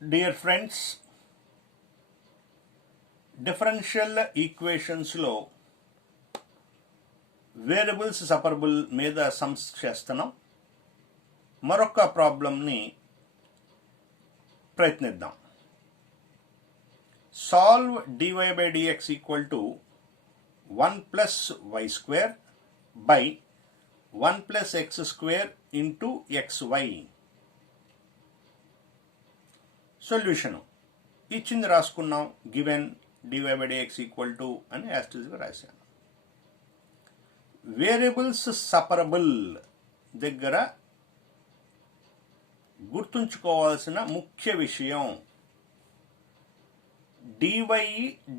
Dear friends, differential equations లో variables separable మీద sums చేస్తున్నాం. మరొక ప్రాబ్లంని ప్రయత్నిద్దాం. Solve dy by dx equal to 1 plus y square by 1 plus x square into xy. Solution ఇచ్చింది రాసుకున్నాం. Given dy by dx equal to అని యాస్టిస్గా రాశాను. వేరియబుల్స్ సపరబుల్ దగ్గర గుర్తుంచుకోవాల్సిన ముఖ్య విషయం, dy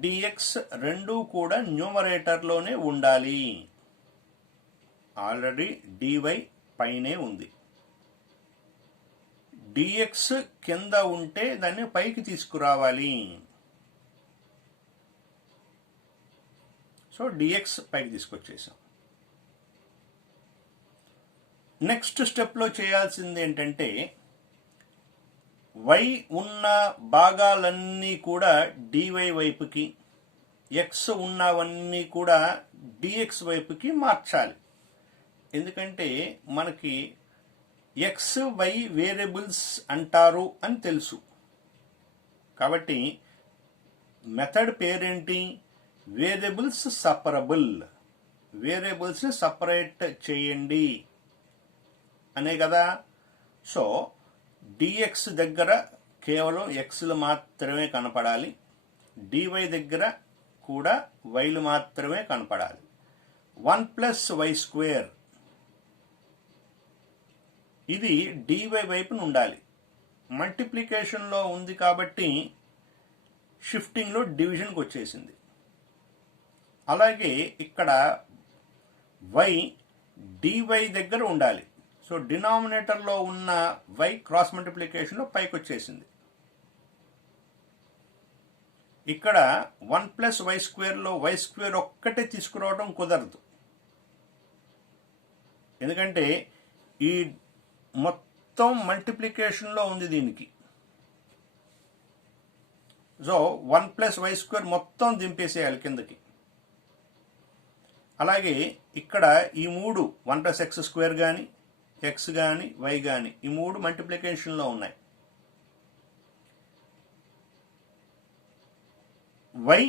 dx రెండూ కూడా న్యూమరేటర్లోనే ఉండాలి. ఆల్రెడీ dy పైనే ఉంది, dx కింద ఉంటే దాన్ని పైకి తీసుకురావాలి. సో dx పైకి తీసుకొచ్చేసాం. నెక్స్ట్ స్టెప్లో చేయాల్సింది ఏంటంటే, y ఉన్న భాగాలన్నీ కూడా dy వైపుకి, x ఉన్నవన్నీ కూడా dx వైపుకి మార్చాలి. ఎందుకంటే మనకి x y వేరియబుల్స్ అంటారు అని తెలుసు. కాబట్టి మెథడ్ పేరేంటి? Variables separable. వేరియబుల్స్ని సపరేట్ చేయండి అనే కదా. సో dx దగ్గర కేవలం xలు మాత్రమే కనపడాలి, dy దగ్గర కూడా yలు మాత్రమే కనపడాలి. 1 ప్లస్ వై స్క్వేర్ ఇది dy వైపున ఉండాలి. మల్టిప్లికేషన్లో ఉంది కాబట్టి షిఫ్టింగ్లో డివిజన్కి వచ్చేసింది. అలాగే ఇక్కడ y dy దగ్గర ఉండాలి. సో డినామినేటర్లో ఉన్న y క్రాస్ మల్టిప్లికేషన్లో పైకి వచ్చేసింది. ఇక్కడ 1 ప్లస్ వై స్క్వేర్లో వై స్క్వేర్ ఒక్కటే తీసుకురావడం కుదరదు. ఎందుకంటే ఈ మొత్తం మల్టిప్లికేషన్లో ఉంది దీనికి. సో 1 ప్లస్ వై స్క్వేర్ మొత్తం దింపేసేయాలి కిందకి. అలాగే ఇక్కడ ఈ మూడు 1 ప్లస్ ఎక్స్ స్క్వేర్ కానీ, ఎక్స్ కానీ, వై కానీ, ఈ మూడు మల్టిప్లికేషన్లో ఉన్నాయి. వై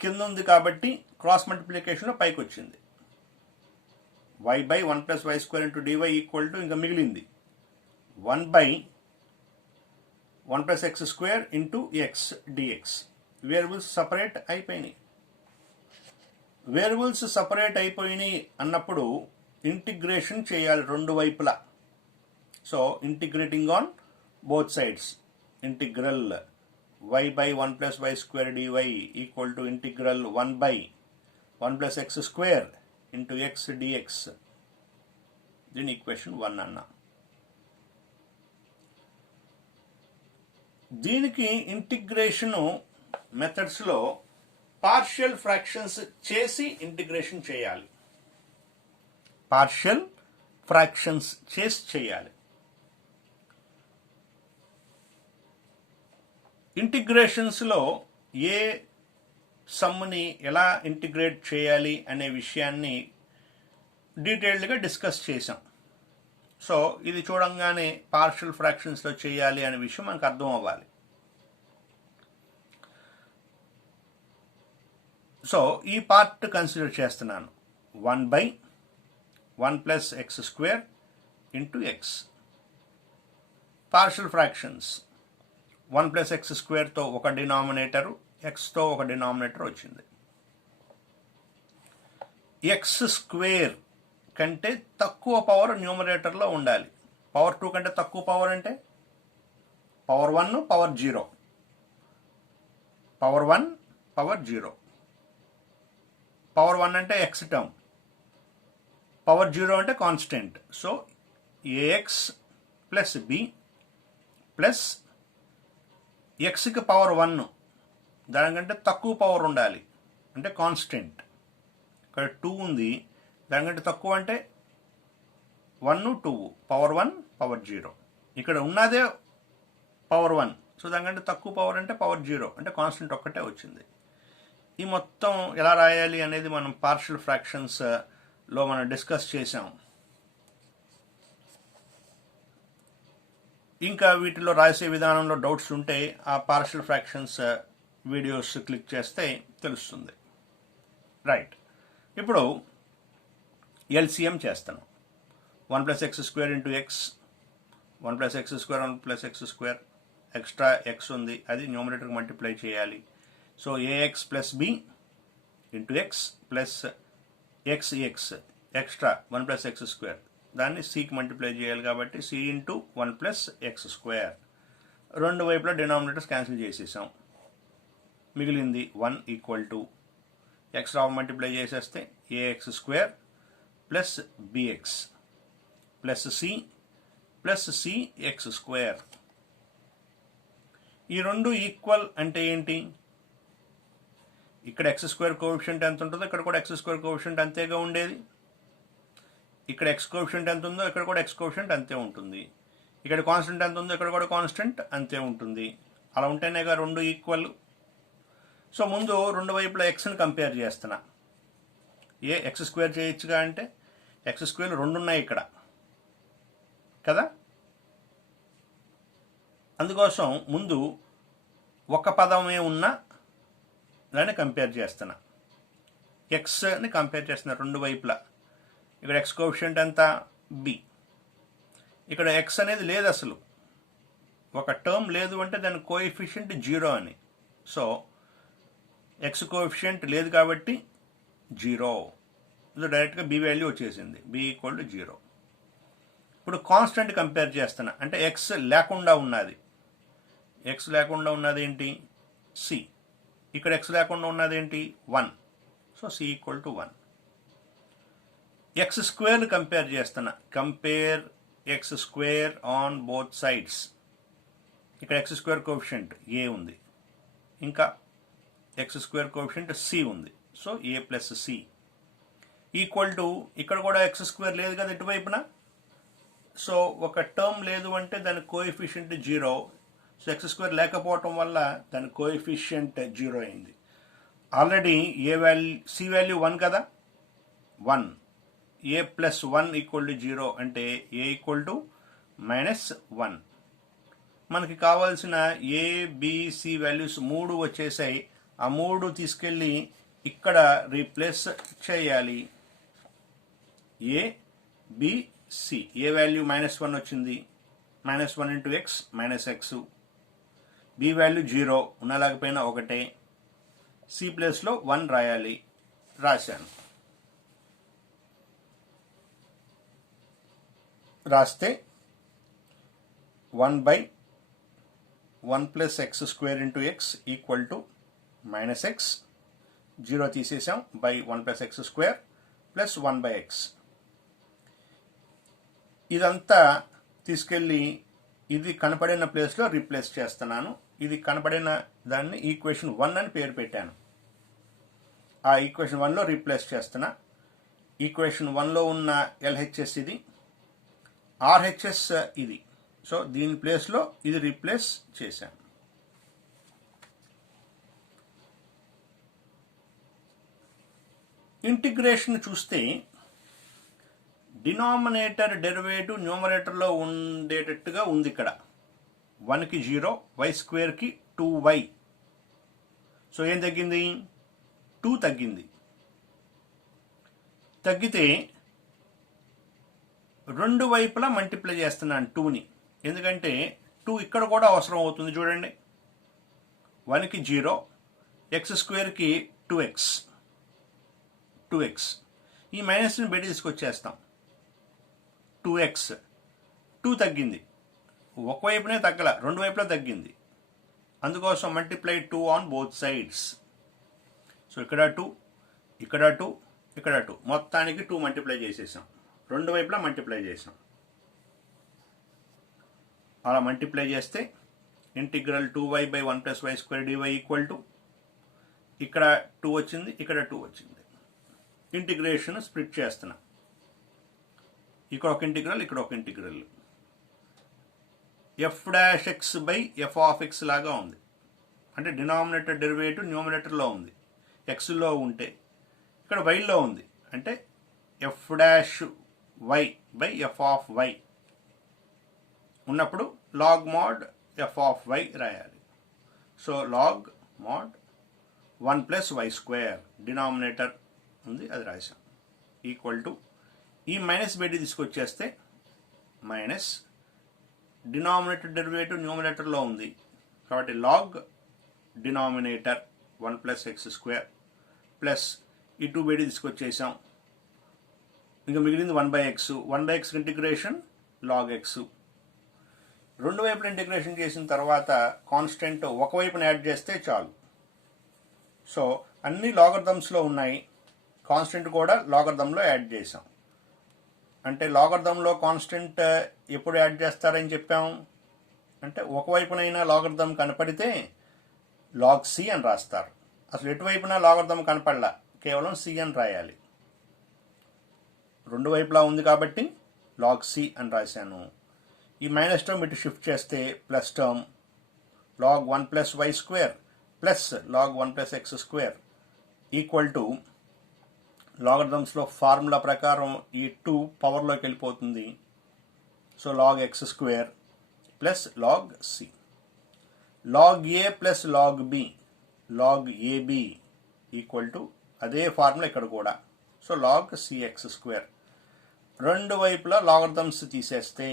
కింద ఉంది కాబట్టి క్రాస్ మల్టిప్లికేషన్లో పైకి వచ్చింది. y by 1 plus y square into dy equal to ఇంకా మిగిలింది 1 by 1 plus x square into x dx. Variables separate అయిపోయినాయి. వేరియబుల్స్ సపరేట్ అయిపోయినాయి అన్నప్పుడు ఇంటిగ్రేషన్ చేయాలి రెండు వైపులా. So integrating on both sides, integral y by 1 plus y square dy equal to integral 1 by 1 plus x square into x dx. దీని equation 1 అన్నా. దీనికి integration మెథడ్స్లో పార్షియల్ ఫ్రాక్షన్స్ చేసి ఇంటిగ్రేషన్ చేయాలి. పార్షియల్ ఫ్రాక్షన్స్ చేసి చేయాలి. ఇంటిగ్రేషన్స్లో ఏ సమ్ని ఎలా ఇంటిగ్రేట్ చేయాలి అనే విషయాన్ని డీటెయిల్డ్గా డిస్కస్ చేసాం. సో ఇది చూడంగానే పార్షియల్ ఫ్రాక్షన్స్లో చేయాలి అనే విషయం మనకు అర్థం అవ్వాలి. సో ఈ పార్ట్ కన్సిడర్ చేస్తున్నాను. 1 by 1 plus x square into x. Partial fractions 1 plus x స్క్వేర్తో ఒక డినామినేటరు, ఎక్స్తో ఒక డినామినేటర్ వచ్చింది. ఎక్స్ స్క్వేర్ కంటే తక్కువ పవర్ న్యూమరేటర్లో ఉండాలి. పవర్ 2 కంటే తక్కువ పవర్ అంటే power 1 power 0, power 1 power 0. Power 1 అంటే ఎక్స్ టర్మ్, పవర్ 0 అంటే constant. So a x plus b plus ఎక్స్కి పవర్ 1 దానికంటే తక్కువ పవర్ ఉండాలి అంటే కాన్స్టెంట్. ఇక్కడ 2 ఉంది, దానికంటే తక్కువ అంటే 1 2, పవర్ 1 పవర్ 0. ఇక్కడ ఉన్నదే పవర్ 1. సో దానికంటే తక్కువ పవర్ అంటే పవర్ 0 అంటే కాన్స్టెంట్ ఒక్కటే వచ్చింది. ఈ మొత్తం ఎలా రాయాలి అనేది మనం పార్షియల్ ఫ్రాక్షన్స్లో మనం డిస్కస్ చేసాం. ఇంకా వీటిలో రాసే విధానంలో డౌట్స్ ఉంటే ఆ పార్షియల్ ఫ్రాక్షన్స్ వీడియోస్ క్లిక్ చేస్తే తెలుస్తుంది. రైట్, ఇప్పుడు ఎల్సిఎం చేస్తాను. 1 + x² into X, 1 + x², 1 + x², extra x ఉంది, అది న్యూమరేటర్కి మల్టిప్లై చేయాలి. So a x plus b into x plus x extra 1 + x², దాన్ని సికి మల్టిప్లై చేయాలి కాబట్టి సి ఇంటూ 1 + x². రెండు వైపులా డినామినేటర్స్ క్యాన్సిల్ చేసేసాం. మిగిలింది 1 = ఎక్స్ రావు మల్టిప్లై చేసేస్తే ax² plus bx plus c plus cx². ఈ రెండు ఈక్వల్ అంటే ఏంటి? ఇక్కడ x² కోఎఫిషియంట్ ఎంత ఉంటుందో ఇక్కడ కూడా x² కోఎఫిషియంట్ అంతేగా ఉండేది. ఇక్కడ x కోఎఫిషియంట్ ఎంత ఉందో ఇక్కడ కూడా x కోఎఫిషియంట్ అంతే ఉంటుంది. ఇక్కడ కాన్స్టెంట్ ఎంత ఉందో ఇక్కడ కూడా కాన్స్టెంట్ అంతే ఉంటుంది. అలా ఉంటేనేగా రెండు ఈక్వల్. సో ముందు రెండు వైపులా ఎక్స్ని కంపేర్ చేస్తున్నా. x² చేయొచ్చుగా అంటే x² 2 ఉన్నాయి ఇక్కడ కదా. అందుకోసం ముందు ఒక పదమే ఉన్న దాన్ని కంపేర్ చేస్తున్నా. ఎక్స్ని కంపేర్ చేస్తున్నా రెండు వైపులా. ఇక్కడ x కోఎఫిషియంట్ ఎంత? b. ఇక్కడ x అనేది లేదు, అసలు ఒక టర్మ్ లేదు అంటే దాని కోఎఫిషియంట్ 0 అని. సో x కోఎఫిషియంట్ లేదు కాబట్టి 0. సో డైరెక్ట్గా b వాల్యూ వచ్చేసింది, b = 0. ఇప్పుడు కాన్స్టెంట్ కంపేర్ చేస్తున్నా అంటే x లేకుండా ఉన్నది. x లేకుండా ఉన్నది ఏంటి? c. ఇక్కడ x లేకుండా ఉన్నది ఏంటి? 1. So c = 1. x² కంపేర్ చేస్తున్నా. Compare x² on both sides. ఇక్కడ x² కోఎఫిషియంట్ a ఉంది, ఇంకా x² కోఎఫిషియంట్ c ఉంది. సో a + c = ఇక్కడ కూడా x² లేదు కదా ఇటువైపున. సో ఒక టర్మ్ లేదు అంటే దాని కోఎఫిషియంట్ 0. సో x² లేకపోవటం వల్ల దాని కోఎఫిషియంట్ 0 అయింది. ఆల్రెడీ c వాల్యూ 1 కదా, 1. a + 1 = 0 అంటే a = -1. మనకి కావాల్సిన a, b, c వాల్యూస్ 3 వచ్చేసాయి. ఆ 3 తీసుకెళ్ళి ఇక్కడ రీప్లేస్ చేయాలి. a, b, c. a value -1 వచ్చింది, -1 × x -x. b వాల్యూ 0 ఉన్న లేకపోయినా ఒకటే. c ప్లేస్లో 1 రాయాలి, రాశాను. రాస్తే 1/1 + x² ఇంటూ x = -x. 0 తీసేసాం, బై 1 + x² ప్లస్ 1/x. ఇదంతా తీసుకెళ్ళి ఇది కనపడిన ప్లేస్లో రీప్లేస్ చేస్తున్నాను. ఇది కనపడిన దాన్ని ఈక్వేషన్ 1 అని పేరు పెట్టాను. ఆ ఈక్వేషన్ 1లో రీప్లేస్ చేస్తున్నా. ఈక్వేషన్ 1లో ఉన్న LHS ఇది, RHS ఇది. సో దీని ప్లేస్లో ఇది రీప్లేస్ చేశాను. ఇంటిగ్రేషన్ చూస్తే డినామినేటర్ డెరివేటివ్ న్యూమరేటర్లో ఉండేటట్టుగా ఉంది. ఇక్కడ 1కి 0, y² 2y. సో ఏం తగ్గింది? 2 తగ్గింది. తగ్గితే రెండు వైపులా మల్టిప్లై చేస్తున్నాను 2ని, ఎందుకంటే 2 ఇక్కడ కూడా అవసరం అవుతుంది. చూడండి, 1కి 0, x² 2x. ఈ మైనస్ని బయట తీసుకొచ్చేస్తాం. 2x 2 తగ్గింది, ఒకవైపునే తగ్గల, రెండు వైపులా తగ్గింది. అందుకోసం multiply 2 on both sides. So ఇక్కడ 2, ఇక్కడ 2, ఇక్కడ 2, మొత్తానికి 2 మల్టిప్లై చేసేసాం. రెండు వైపులా మల్టిప్లై చేసాం. అలా మల్టిప్లై చేస్తే ఇంటిగ్రల్ 2y/1 + y² dy = ఇక్కడ 2 వచ్చింది, ఇక్కడ 2 వచ్చింది. ఇంటిగ్రేషన్ స్ప్లిట్ చేస్తున్నా. ఇక్కడ ఒక ఇంటిగ్రల్, ఇక్కడ ఒక integral. F dash X by f of X లాగా ఉంది. అంటే డినామినేటర్ డెరివేటివ్ న్యూమినేటర్లో ఉంది, ఎక్స్లో ఉంటే ఇక్కడ వైలో ఉంది. అంటే f dash y by f of y ఉన్నప్పుడు log mod f of y రాయాలి. So log mod 1 plus y square denominator ఉంది, అది రాసాం, ఈక్వల్ టు ఈ మైనస్ బయట తీసుకొచ్చేస్తే మైనస్ డినామినేటర్ డెరివేటివ్ న్యూమినేటర్లో ఉంది కాబట్టి log denominator 1 plus x square plus ఈ 2 బయట తీసుకొచ్చేసాం. ఇంకా మిగిలింది 1/x. 1/x integration log X. రెండు వైపుల ఇంటిగ్రేషన్ చేసిన తర్వాత కాన్స్టెంట్ ఒకవైపున యాడ్ చేస్తే చాలు. సో అన్ని లాగర్థమ్స్లో ఉన్నాయి, కాన్స్టెంట్ కూడా లాగర్థంలో యాడ్ చేసాం. అంటే లాగర్థంలో కాన్స్టెంట్ ఎప్పుడు యాడ్ చేస్తారని చెప్పాం అంటే ఒకవైపునైనా లాగర్థం కనపడితే లాగ్ సి అని రాస్తారు. అసలు ఎటువైపున లాగర్థం కనపడలా, కేవలం సి అని రాయాలి. రెండు వైపులా ఉంది కాబట్టి లాగ్ సి అని రాశాను. ఈ మైనస్ టర్మ్ ఇటు షిఫ్ట్ చేస్తే plus term log 1 plus y square plus log 1 plus x square equal to లాగర్థమ్స్లో ఫార్ములా ప్రకారం ఈ 2 పవర్లోకి వెళ్ళిపోతుంది. So log x square plus log c. Log a plus log b, log ab equal to అదే formula ఇక్కడ కూడా. So log c x square. రెండు వైపులా లాగర్థమ్స్ తీసేస్తే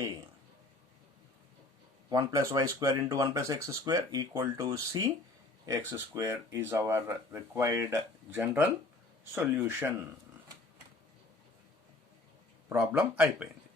1 plus y square into 1 plus x square equal to c x square is our required general solution. Problem అయిపోయింది.